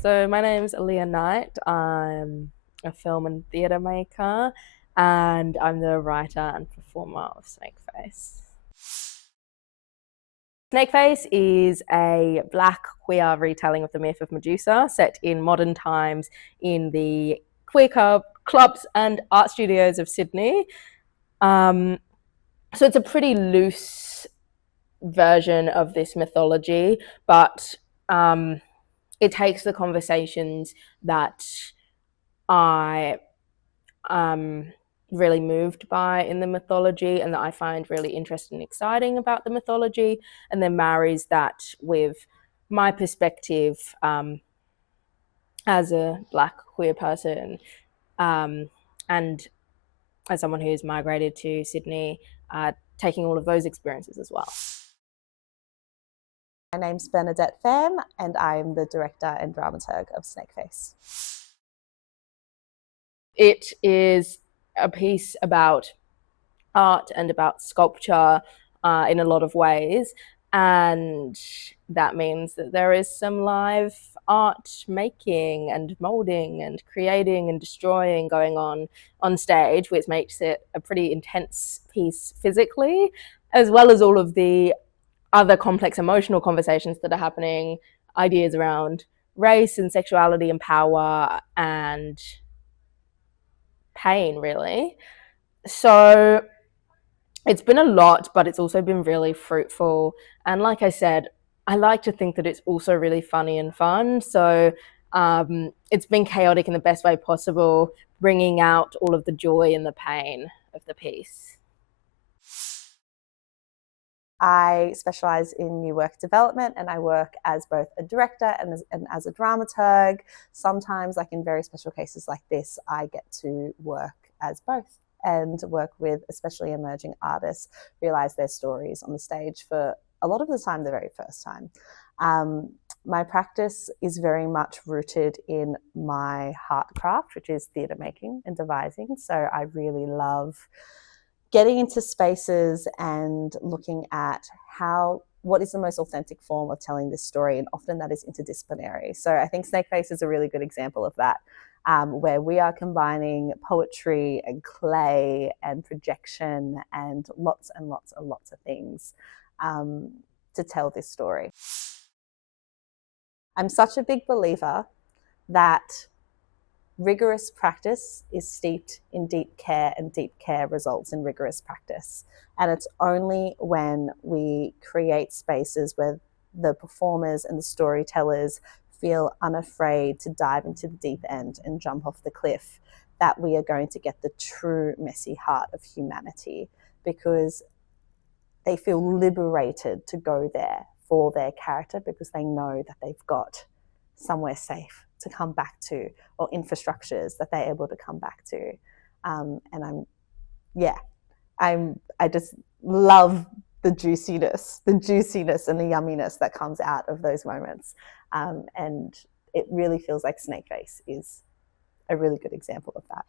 So my name's Aliyah Knight. I'm a film and theatre maker, and I'm the writer and performer of SNAKEFACE. SNAKEFACE is a Black queer retelling of the myth of Medusa set in modern times in the queer clubs and art studios of Sydney. So it's a pretty loose version of this mythology, but it takes the conversations that I really moved by in the mythology and that I find really interesting and exciting about the mythology, and then marries that with my perspective as a Black queer person and as someone who's migrated to Sydney, taking all of those experiences as well. My name's Bernadette Fam, and I'm the director and dramaturg of SNAKEFACE. It is a piece about art and about sculpture in a lot of ways, and that means that there is some live art making and molding and creating and destroying going on stage, which makes it a pretty intense piece physically, as well as all of the other complex emotional conversations that are happening, ideas around race and sexuality and power and pain, really. So it's been a lot, but it's also been really fruitful. And like I said, I like to think that it's also really funny and fun. So it's been chaotic in the best way possible, bringing out all of the joy and the pain of the piece. I specialise in new work development, and I work as both a director and as a dramaturg. Sometimes, like in very special cases like this, I get to work as both and work with especially emerging artists, realise their stories on the stage for a lot of the time the very first time. My practice is very much rooted in my heart craft, which is theatre making and devising. So I really love getting into spaces and looking at what is the most authentic form of telling this story, and often that is interdisciplinary. So I think SNAKEFACE is a really good example of that, where we are combining poetry and clay and projection and lots and lots and lots of things to tell this story. I'm such a big believer that rigorous practice is steeped in deep care, and deep care results in rigorous practice. And it's only when we create spaces where the performers and the storytellers feel unafraid to dive into the deep end and jump off the cliff that we are going to get the true messy heart of humanity, because they feel liberated to go there for their character because they know that they've got somewhere safe to come back to, or infrastructures that they're able to come back to. And I just love the juiciness and the yumminess that comes out of those moments. And it really feels like SNAKEFACE is a really good example of that.